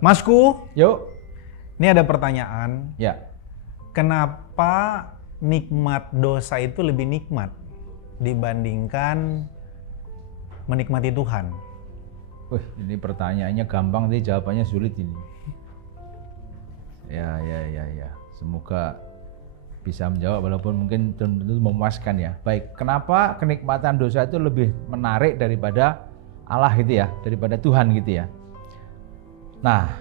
Masku, Yuk. ini ada pertanyaan. Ya. Kenapa nikmat dosa itu lebih nikmat dibandingkan menikmati Tuhan? Wih, ini pertanyaannya gampang, tapi jawabannya sulit ini. Ya. Semoga bisa menjawab walaupun mungkin tentu memuaskan ya. Baik, kenapa kenikmatan dosa itu lebih menarik daripada Allah gitu ya, daripada Tuhan gitu ya. Nah,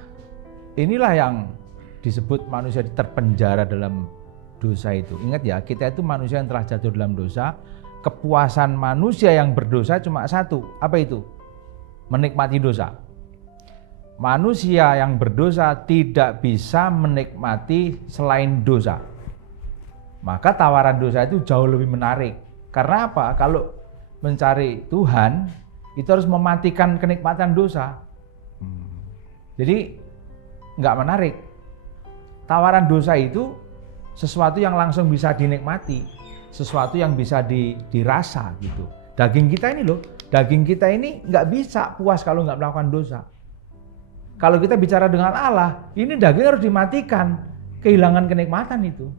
inilah yang disebut manusia terpenjara dalam dosa itu. Ingat ya, kita itu manusia yang telah jatuh dalam dosa. Kepuasan manusia yang berdosa cuma satu, apa itu? Menikmati dosa. Manusia yang berdosa tidak bisa menikmati selain dosa. Maka tawaran dosa itu jauh lebih menarik. Karena apa? Kalau mencari Tuhan, itu harus mematikan kenikmatan dosa. Jadi nggak menarik. Tawaran dosa itu sesuatu yang langsung bisa dinikmati, sesuatu yang bisa dirasa gitu. Daging kita ini loh, daging kita ini nggak bisa puas kalau nggak melakukan dosa. Kalau kita bicara dengan Allah, ini daging harus dimatikan, kehilangan kenikmatan itu.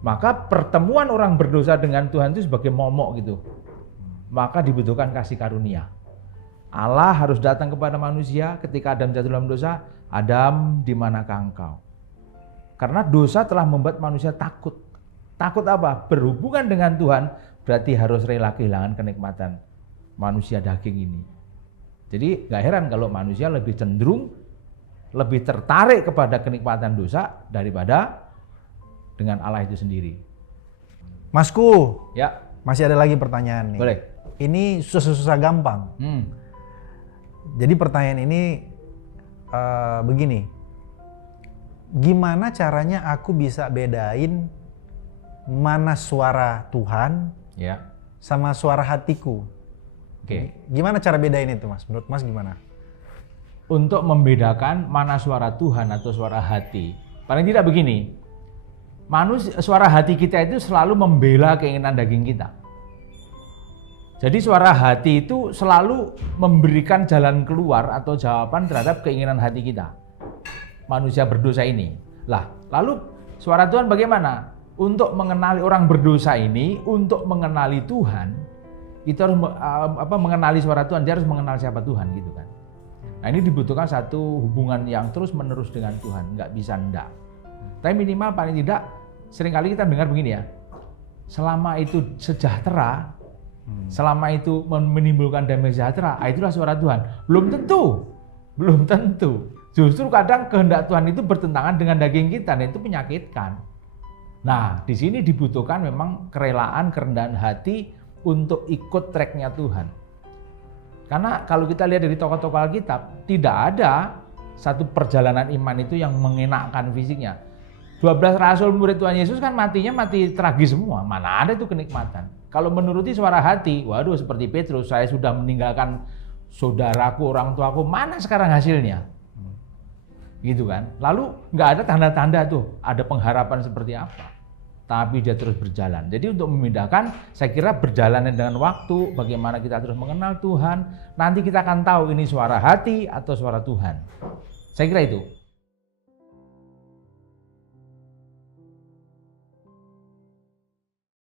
Maka pertemuan orang berdosa dengan Tuhan itu sebagai momok gitu. Maka dibutuhkan kasih karunia. Allah harus datang kepada manusia ketika Adam jatuh dalam dosa. Adam, di manakah engkau? Karena dosa telah membuat manusia takut. Takut apa? Berhubungan dengan Tuhan berarti harus rela kehilangan kenikmatan manusia daging ini. Jadi gak heran kalau manusia lebih cenderung, lebih tertarik kepada kenikmatan dosa daripada dengan Allah itu sendiri. Masku, Ya, masih ada lagi pertanyaan nih. boleh. Ini susah-susah gampang. Jadi pertanyaan ini begini. Gimana caranya aku bisa bedain mana suara Tuhan Ya. sama suara hatiku? Oke. Gimana cara bedain itu, Mas? Menurut Mas gimana? Untuk membedakan mana suara Tuhan atau suara hati, paling tidak begini. Suara hati kita itu selalu membela keinginan daging kita. Jadi suara hati itu selalu memberikan jalan keluar atau jawaban terhadap keinginan hati kita. Manusia berdosa ini. Lah, lalu suara Tuhan bagaimana? Untuk mengenali orang berdosa ini, untuk mengenali Tuhan, itu harus mengenali suara Tuhan, dia harus mengenal siapa Tuhan gitu kan. Nah, ini dibutuhkan satu hubungan yang terus-menerus dengan Tuhan, nggak bisa enggak. Tapi minimal paling tidak seringkali kita dengar begini ya. Selama itu sejahtera, selama itu menimbulkan damai sejahtera, itulah suara Tuhan. Belum tentu. Justru kadang kehendak Tuhan itu bertentangan dengan daging kita, dan itu menyakitkan. Nah, di sini dibutuhkan memang kerelaan, kerendahan hati untuk ikut tracknya Tuhan. Karena kalau kita lihat dari tokoh-tokoh Alkitab, tidak ada satu perjalanan iman itu yang mengenakkan fisiknya. 12 rasul murid Tuhan Yesus kan matinya mati tragis semua. Mana ada itu kenikmatan. Kalau menuruti suara hati, waduh seperti Petrus, saya sudah meninggalkan saudaraku, orang tuaku, mana sekarang hasilnya? Gitu kan. Lalu nggak ada tanda-tanda tuh, ada pengharapan seperti apa. Tapi dia terus berjalan. Jadi untuk membedakan, saya kira berjalan dengan waktu, bagaimana kita terus mengenal Tuhan, nanti kita akan tahu ini suara hati atau suara Tuhan. Saya kira itu.